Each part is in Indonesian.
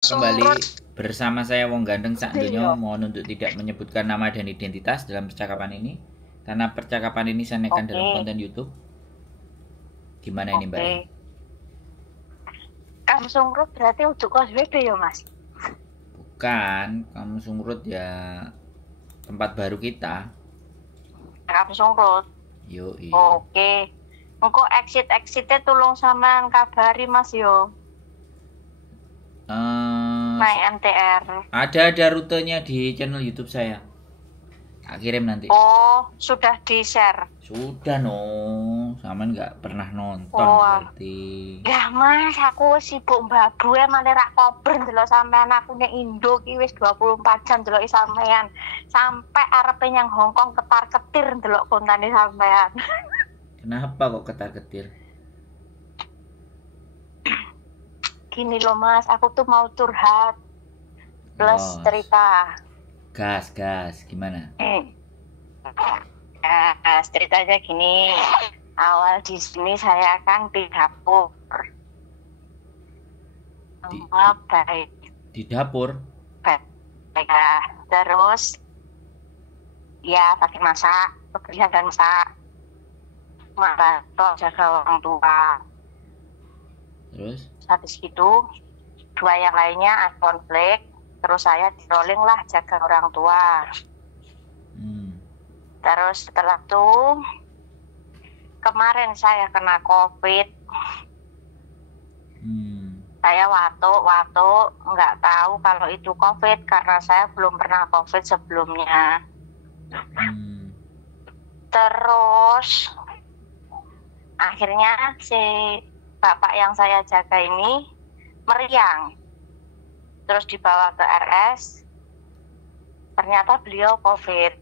Kembali Sumrut bersama saya Wong Gandeng Sak Donya. iya. Mohon untuk tidak menyebutkan nama dan identitas dalam percakapan ini, karena percakapan ini saya nekan dalam Oke, konten YouTube. Gimana ini Mbak oke. ya? Kang Sumrut berarti untuk OSBB ya, Mas? Bukan, kamu Sumrut ya, tempat baru kita. Kang Sumrut. Yoi. Oke. Engko exit-exitnya tulung sampean kabari, Mas yo. Naik MTR. Ada rutenya di channel YouTube saya. Tak kirim nanti. Oh, sudah di-share. Sudah no, sama nggak pernah nonton berarti. Ya, Mas, aku sibuk mbabu malah rak kober ndelok sampean aku nek Indo ki wis 24 jam ndeloki sampean. Sampai arepe nyang Hongkong ketar-ketir ndelok kontane sampean. Kenapa kok ketar-ketir? Gini loh Mas, aku tuh mau curhat plus Oh, cerita. gas, gimana? Ceritanya gini, awal di sini saya kan di dapur. Di- Baik, Di dapur? baik. Ya. Terus ya pakai masak, kebersihan dan masak. Bantu jaga orang tua. Terus? Habis itu dua yang lainnya ada konflik. Terus saya di rolling lah jaga orang tua. Terus setelah itu kemarin saya kena COVID. Saya waktu nggak tahu kalau itu COVID karena saya belum pernah COVID sebelumnya. Terus akhirnya si bapak yang saya jaga ini meriang. Terus dibawa ke RS. Ternyata beliau COVID.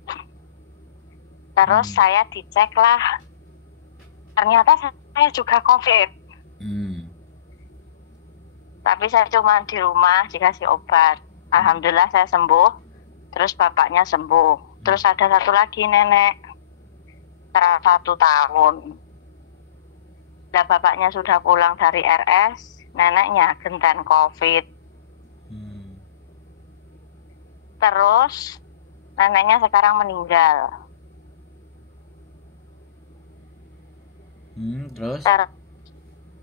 Terus saya dicek lah. Ternyata saya juga COVID. Tapi saya cuma di rumah dikasih obat. Alhamdulillah saya sembuh. Terus bapaknya sembuh. Terus ada satu lagi nenek. 1 tahun. Nah, bapaknya sudah pulang dari RS. Neneknya gentan COVID. Terus neneknya sekarang meninggal. Terus?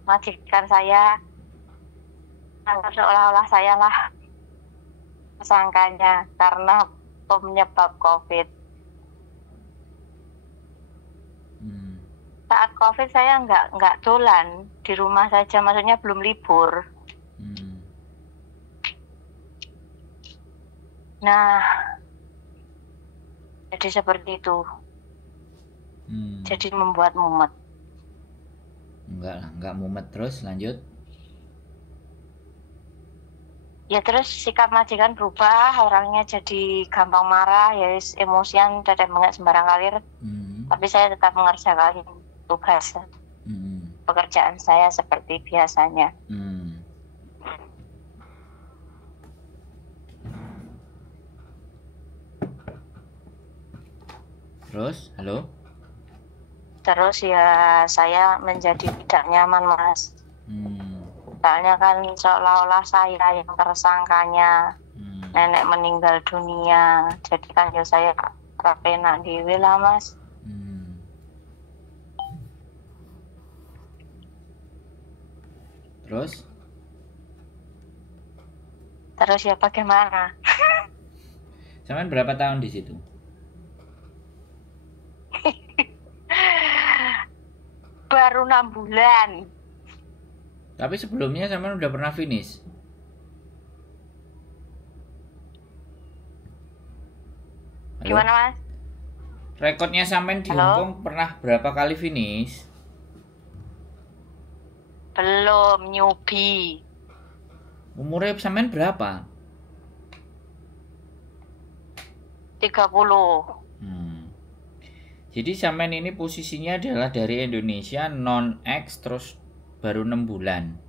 Majikan saya seolah-olah saya lah tersangkanya karena penyebab COVID. Saat COVID saya nggak dolan di rumah saja, maksudnya belum libur. Nah, jadi seperti itu. Jadi membuat mumet. Enggak mumet. Terus lanjut. Ya terus sikap majikan berubah, orangnya jadi gampang marah, ya emosian, teteh banget sembarang kalir. Tapi saya tetap mengerjakan tugas pekerjaan saya seperti biasanya. Terus, halo? Terus ya saya menjadi tidak nyaman, Mas. Soalnya kan seolah-olah saya yang tersangkanya. Nenek meninggal dunia. Jadi kan ya saya penak dewe lah, Mas. Terus? Terus ya bagaimana? Sampean berapa tahun di situ? Baru 6 bulan. Tapi sebelumnya sampean udah pernah finish? Halo? Gimana, Mas? Rekodnya sampean di Hongkong pernah berapa kali finish? Belum, newbie. Umurnya sampean berapa? 30. Jadi sampean ini posisinya adalah dari Indonesia non-X terus baru 6 bulan.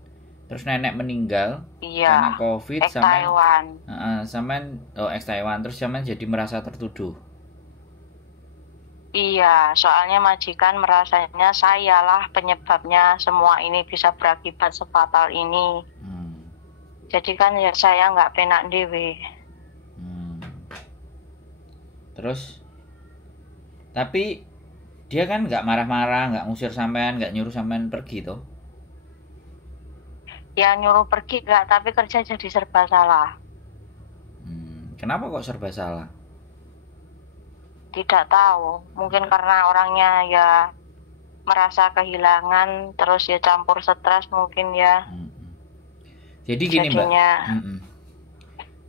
Terus nenek meninggal karena COVID sampean ex Taiwan, terus sampean jadi merasa tertuduh. Iya, soalnya majikan merasanya saya lah penyebabnya semua ini bisa berakibat sefatal ini. Jadi kan ya saya nggak penak dewe. Terus, tapi dia kan nggak marah-marah, nggak ngusir sampean, nggak nyuruh sampean pergi toh? Ya nyuruh pergi nggak, tapi kerja jadi serba salah. Kenapa kok serba salah? Tidak tahu, mungkin karena orangnya ya merasa kehilangan, terus ya campur stres mungkin ya. Jadi gini Mbak.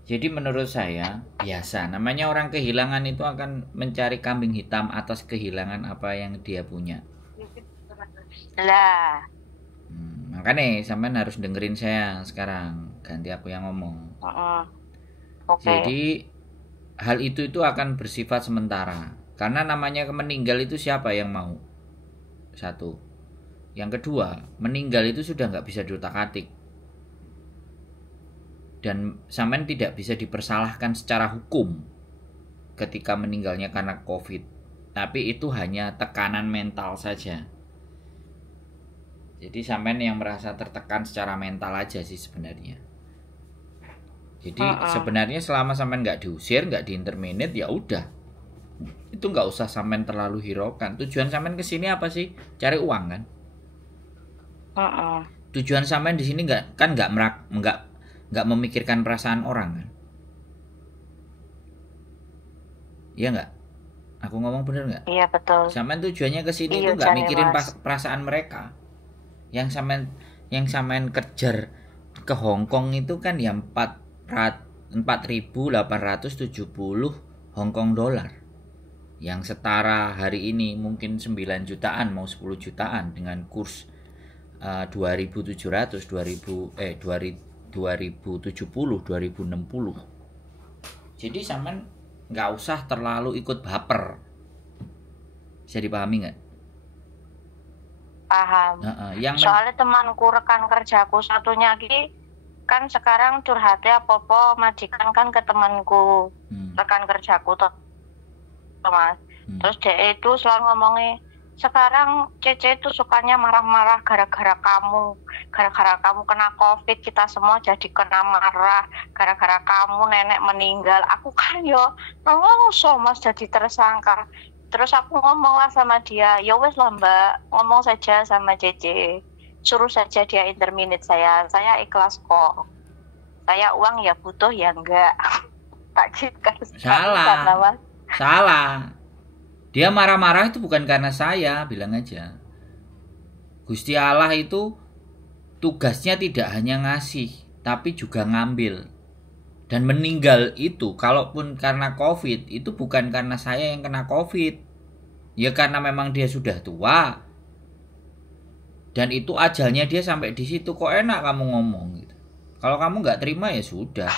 Jadi menurut saya biasa, namanya orang kehilangan itu akan mencari kambing hitam atas kehilangan apa yang dia punya. Lah. Makanya sampean harus dengerin saya sekarang, ganti aku yang ngomong. Okay. Jadi hal itu akan bersifat sementara, karena namanya meninggal itu siapa yang mau? Satu. Yang kedua, meninggal itu sudah nggak bisa diutak-atik. Dan sampean tidak bisa dipersalahkan secara hukum ketika meninggalnya karena COVID. Tapi itu hanya tekanan mental saja. Jadi sampean yang merasa tertekan secara mental aja sih sebenarnya. Jadi sebenarnya selama sampean nggak diusir, nggak diinterminate, ya udah. Itu nggak usah sampean terlalu hiraukan. Tujuan sampean kesini apa sih? Cari uang kan? Tujuan sampean di sini nggak memikirkan perasaan orang kan? Iya nggak? Aku ngomong bener nggak? Iya betul. Sampean tujuannya ke sini itu nggak mikirin perasaan mereka. Yang sampean kejar ke Hong Kong itu kan ya 4.870 Hong Kong dolar. Yang setara hari ini mungkin 9 jutaan mau 10 jutaan dengan kurs 2.700 2070 2060. Jadi sampean nggak usah terlalu ikut baper. Bisa dipahami nggak? Paham. Soalnya temanku, rekan kerjaku satunya lagi kan sekarang curhatnya popo majikan kan ke temanku, rekan kerjaku tuh Mas. Terus dia itu selalu ngomongnya, sekarang Cece itu sukanya marah-marah gara-gara kamu kena COVID, kita semua jadi kena marah gara-gara kamu nenek meninggal. Aku kan yo nongso Mas jadi tersangka. Terus aku ngomong lah sama dia, ya wes lah Mbak, ngomong saja sama Cece, suruh saja dia interminate saya ikhlas kok. Saya uang ya butuh ya enggak. Tak gitu. Salah. Dia marah-marah itu bukan karena saya, bilang aja. Gusti Allah itu tugasnya tidak hanya ngasih, tapi juga ngambil. Dan meninggal itu, kalaupun karena COVID, itu bukan karena saya yang kena COVID. Ya karena memang dia sudah tua. Dan itu ajalnya dia sampai di situ. Kok enak kamu ngomong gitu. Kalau kamu nggak terima ya sudah.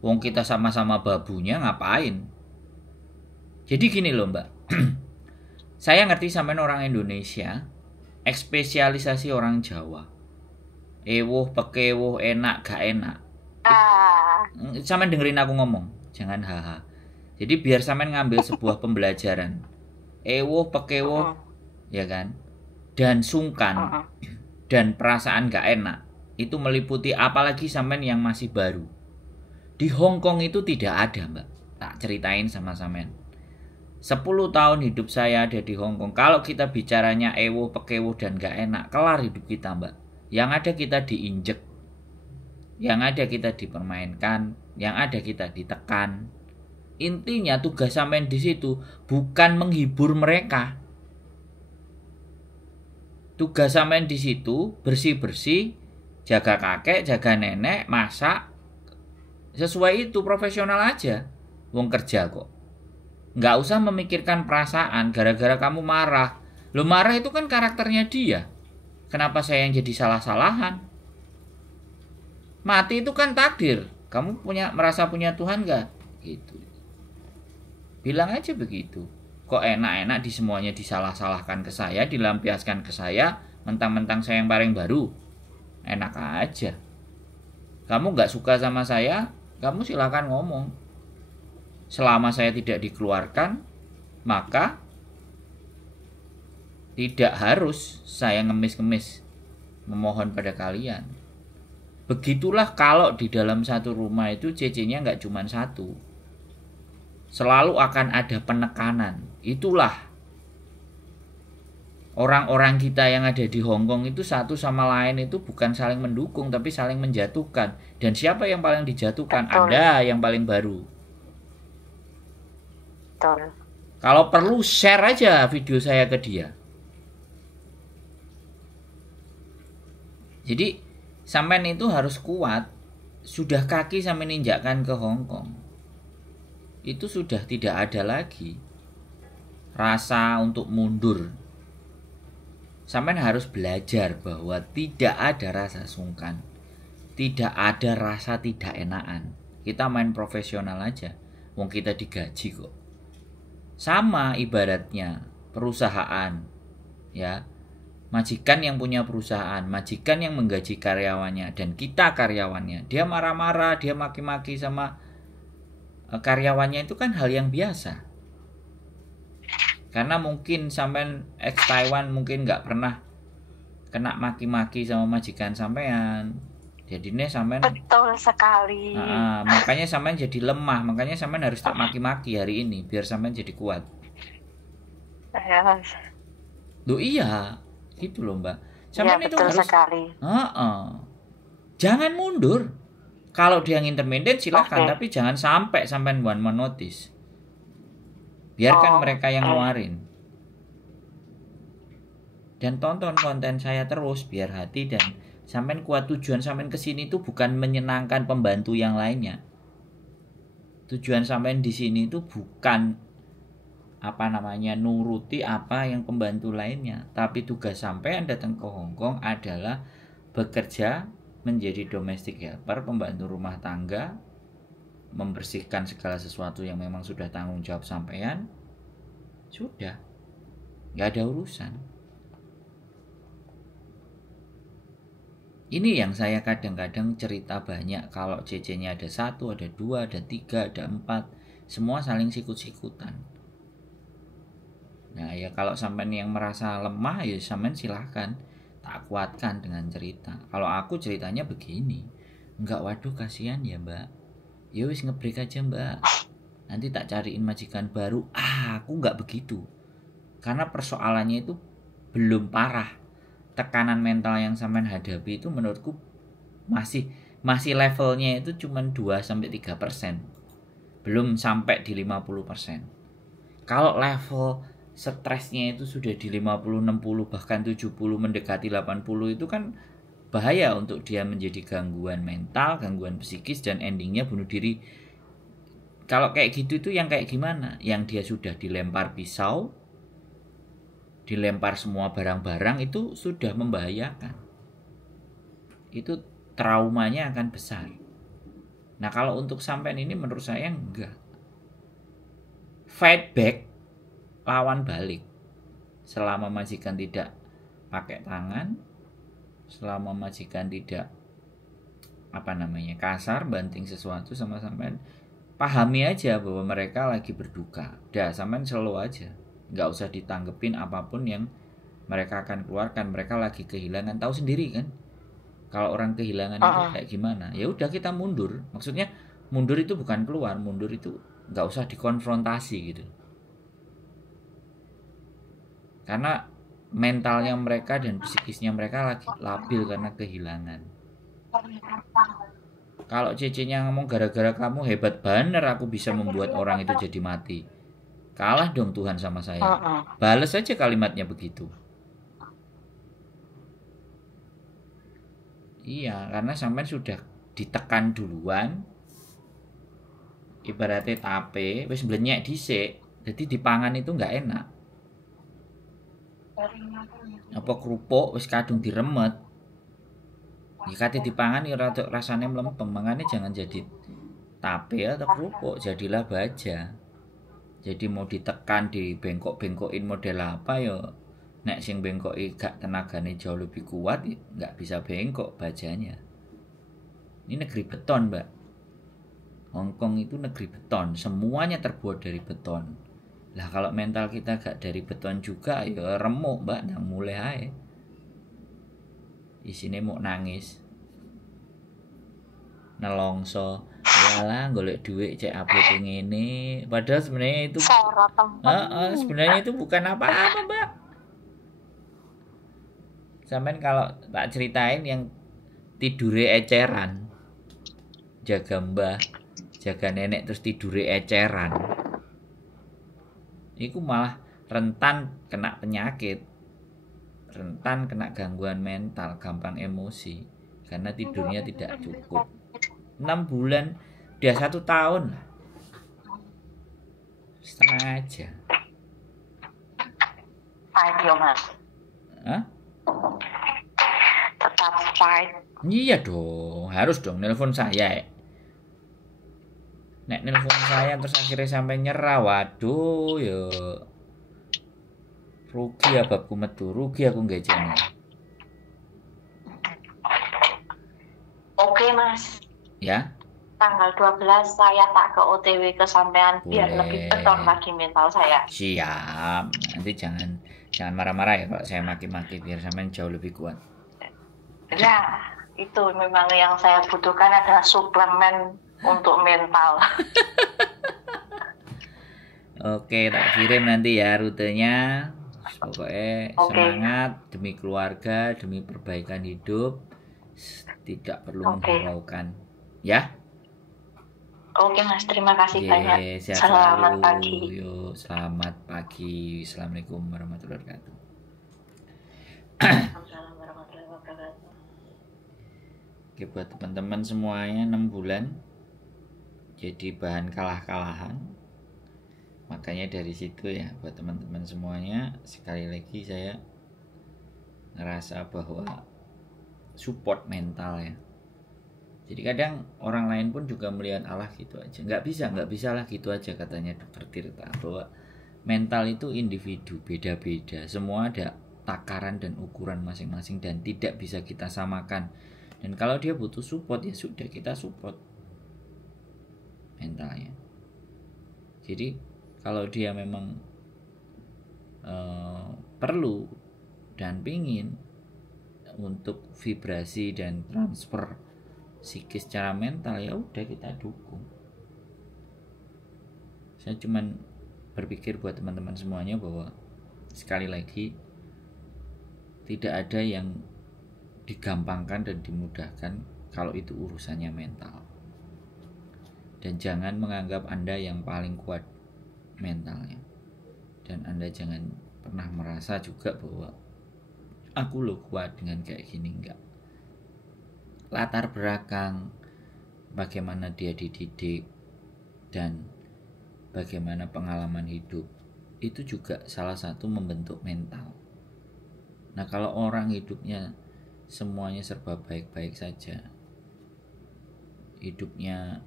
Wong kita sama-sama babunya ngapain? Jadi gini loh Mbak. Saya ngerti sampean orang Indonesia, spesialisasi orang Jawa. Ewuh, pekewuh, enak, gak enak. Sampean dengerin aku ngomong, jangan haha. Jadi biar sampean ngambil sebuah pembelajaran. Ewuh, pekewuh, ya kan? Dan sungkan dan perasaan gak enak. Itu meliputi apalagi sampean yang masih baru. Di Hong Kong itu tidak ada, Mbak. Tak ceritain sama sampean. 10 tahun hidup saya ada di Hong Kong. Kalau kita bicaranya ewuh, pekewuh dan gak enak, kelar hidup kita, Mbak. Yang ada kita diinjek. Yang ada kita dipermainkan, yang ada kita ditekan. Intinya tugas sampean di situ bukan menghibur mereka. Tugas sampean di situ bersih-bersih, jaga kakek, jaga nenek, masak. Sesuai itu, profesional aja. Wong kerja kok. Nggak usah memikirkan perasaan gara-gara kamu marah. Lo marah itu kan karakternya dia. Kenapa saya yang jadi salah-salahan? Mati itu kan takdir. Kamu merasa punya Tuhan gak? Gitu. Bilang aja begitu. Kok enak-enak di semuanya disalah-salahkan ke saya, dilampiaskan ke saya, mentang-mentang saya yang paling baru. Enak aja. Kamu gak suka sama saya, kamu silakan ngomong. Selama saya tidak dikeluarkan, maka tidak harus saya ngemis-ngemis memohon pada kalian. Begitulah kalau di dalam satu rumah itu CC-nya nggak cuma satu. Selalu akan ada penekanan. Itulah orang-orang kita yang ada di Hong Kong itu satu sama lain itu bukan saling mendukung tapi saling menjatuhkan. Dan siapa yang paling dijatuhkan? Betul. Anda yang paling baru. Betul. Kalau perlu share aja video saya ke dia. Jadi sampean itu harus kuat. Sudah kaki sampai ninjakkan ke Hong Kong, itu sudah tidak ada lagi rasa untuk mundur. Sampean harus belajar bahwa tidak ada rasa sungkan, tidak ada rasa tidak enakan. Kita main profesional aja, wong kita digaji kok. Sama ibaratnya perusahaan, ya, majikan yang punya perusahaan, majikan yang menggaji karyawannya, dan kita karyawannya. Dia marah-marah, dia maki-maki sama karyawannya, itu kan hal yang biasa. Karena mungkin sampean ex Taiwan mungkin nggak pernah kena maki-maki sama majikan sampean. Jadinya sampean Betul sekali. makanya sampean jadi lemah, makanya sampean harus tak maki-maki hari ini biar sampean jadi kuat. Loh iya, gitu loh Mbak. Sampean Ya, itu betul harus sekali. Jangan mundur. Kalau dia yang intermediate silahkan, Oke. tapi jangan sampai sampean one man notice. Biarkan mereka yang ngeluarin. Dan tonton konten saya terus biar hati dan sampean kuat. Tujuan sampean kesini itu bukan menyenangkan pembantu yang lainnya. Tujuan sampean di sini itu bukan nuruti apa yang pembantu lainnya, tapi tugas sampean datang ke Hong Kong adalah bekerja menjadi domestic helper, pembantu rumah tangga, membersihkan segala sesuatu yang memang sudah tanggung jawab sampean. Sudah, nggak ada urusan. Ini yang saya kadang-kadang cerita banyak. Kalau CC-nya ada 1, ada 2, ada 3, ada 4, semua saling sikut-sikutan. Nah ya, kalau sampean yang merasa lemah ya sampean silahkan tak kuatkan dengan cerita. Kalau aku ceritanya begini, enggak, waduh kasihan ya Mbak, ya wis ngebreak aja Mbak, nanti tak cariin majikan baru. Aku enggak begitu, karena persoalannya itu belum parah. Tekanan mental yang sampean hadapi itu menurutku masih levelnya itu cuma 2-3%, belum sampai di 50%. Kalau level stresnya itu sudah di 50, 60, bahkan 70, mendekati 80, itu kan bahaya untuk dia menjadi gangguan mental, gangguan psikis, dan endingnya bunuh diri. Kalau kayak gitu itu yang kayak gimana? Yang dia sudah dilempar pisau, dilempar semua barang-barang, itu sudah membahayakan. Itu traumanya akan besar. Nah kalau untuk sampean ini menurut saya enggak. Fight back, lawan balik. Selama majikan tidak pakai tangan, selama majikan tidak kasar, banting sesuatu sama sampean, pahami aja bahwa mereka lagi berduka. Udah, sampean slow aja, nggak usah ditanggepin apapun yang mereka akan keluarkan. Mereka lagi kehilangan, tahu sendiri kan kalau orang kehilangan itu kayak gimana. Ya udah, kita mundur. Maksudnya mundur itu bukan keluar, mundur itu nggak usah dikonfrontasi gitu. Karena mentalnya mereka dan psikisnya mereka lagi labil karena kehilangan. Kalau CC-nya ngomong gara-gara kamu hebat bener aku bisa membuat orang itu jadi mati, kalah dong Tuhan sama saya. Bales aja kalimatnya begitu. Iya, karena sampean sudah ditekan duluan. Ibaratnya tape wis blenyek dhisik, jadi dipangan itu nggak enak. Apa kerupuk wis kadung diremet, ya kate dipangan ya rasane mlempem. Makanya jangan jadi tape atau kerupuk, jadilah baja. Jadi mau ditekan, dibengkok-bengkokin model apa ya, nek sing bengkoki gak tenagane jauh lebih kuat, nggak bisa bengkok bajanya. Ini negeri beton Mbak. Hong Kong itu negeri beton, semuanya terbuat dari beton. Lah kalau mental kita gak dari beton juga ya remuk Mbak, nang mulai ae. Isine mau nangis. nelongso. Walah golek duit cek upload ngene. Padahal sebenarnya itu Soro temen. sebenarnya itu bukan apa-apa, Mbak. Sampean kalau tak ceritain yang tidure eceran. Jaga mbah, jaga nenek terus tidure eceran. Iku malah rentan kena penyakit. Rentan kena gangguan mental, gampang emosi karena tidurnya tidak cukup. 6 bulan, dia 1 tahun lah. Setengah aja. Fight yo mas. Hah? Tetap fight. Iya dong, harus dong nelpon saya ya. Nek nelpon saya terus akhirnya sampai nyerah, waduh yo. Rugi ya babku metu, rugi aku nggak channel. Oke mas. Ya, Tanggal 12 saya tak ke OTW ke sampean biar Boleh. lebih beton lagi mental saya. siap. Nanti jangan marah-marah ya kalau saya maki-maki biar sampean jauh lebih kuat. Ya, itu memang yang saya butuhkan adalah suplemen untuk mental. Oke, tak kirim nanti ya rutenya. Pokoknya Oke. semangat demi keluarga, demi perbaikan hidup. Tidak perlu Oke. menghiraukan. Ya. Oke mas, terima kasih banyak. Oke, sehat Selamat selalu. pagi. Yuk, selamat pagi. Assalamualaikum warahmatullahi wabarakatuh. Assalamualaikum warahmatullahi wabarakatuh. Oke, buat teman-teman semuanya 6 bulan jadi bahan kalah-kalahan. Makanya dari situ ya buat teman-teman semuanya sekali lagi saya ngerasa bahwa support mental ya. Jadi kadang orang lain pun juga melihat Allah gitu aja. Nggak bisa lah gitu aja katanya Dokter Tirta, bahwa mental itu individu, beda-beda. Semua ada takaran dan ukuran masing-masing dan tidak bisa kita samakan. Dan kalau dia butuh support ya sudah kita support mentalnya. Jadi kalau dia memang perlu dan pingin untuk vibrasi dan transfer psikis secara mental, ya udah kita dukung. Saya cuman berpikir buat teman-teman semuanya bahwa sekali lagi tidak ada yang digampangkan dan dimudahkan kalau itu urusannya mental. Dan jangan menganggap Anda yang paling kuat mentalnya. Dan Anda jangan pernah merasa juga bahwa aku lo kuat dengan kayak gini, enggak. Latar belakang bagaimana dia dididik dan bagaimana pengalaman hidup itu juga salah satu membentuk mental. Nah, kalau orang hidupnya semuanya serba baik-baik saja, hidupnya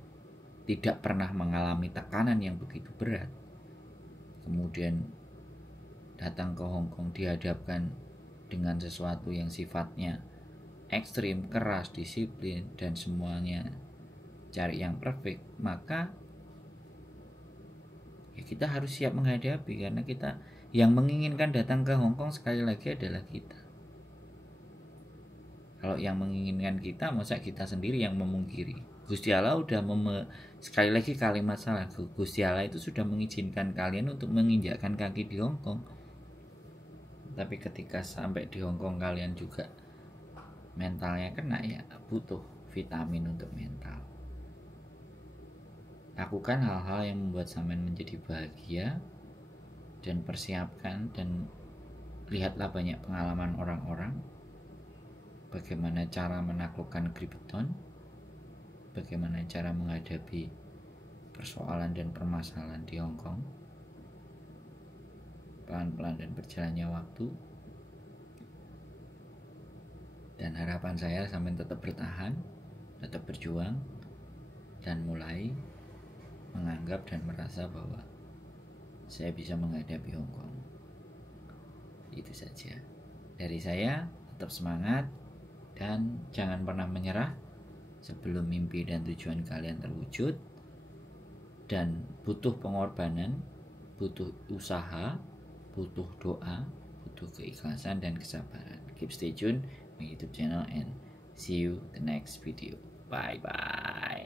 tidak pernah mengalami tekanan yang begitu berat, kemudian datang ke Hong Kong dihadapkan dengan sesuatu yang sifatnya ekstrim, keras, disiplin, dan semuanya cari yang perfect, maka ya kita harus siap menghadapi, karena kita yang menginginkan datang ke Hong Kong sekali lagi adalah kita. Kalau yang menginginkan kita, masa kita sendiri yang memungkiri? Gusti Allah udah sekali lagi kalimat salah. Gusti Allah itu sudah mengizinkan kalian untuk menginjakkan kaki di Hong Kong. Tapi ketika sampai di Hong Kong kalian juga mentalnya kena, ya butuh vitamin untuk mental. Lakukan hal-hal yang membuat sampean menjadi bahagia dan persiapkan dan lihatlah banyak pengalaman orang-orang, bagaimana cara menaklukkan Gribeton, bagaimana cara menghadapi persoalan dan permasalahan di Hong Kong. Pelan-pelan dan berjalannya waktu, dan harapan saya sampai tetap bertahan, tetap berjuang, dan mulai menganggap dan merasa bahwa saya bisa menghadapi Hong Kong. Itu saja dari saya. Tetap semangat dan jangan pernah menyerah sebelum mimpi dan tujuan kalian terwujud. Dan butuh pengorbanan, butuh usaha, butuh doa, butuh keikhlasan dan kesabaran. Keep stay tune my YouTube channel and see you the next video. Bye bye.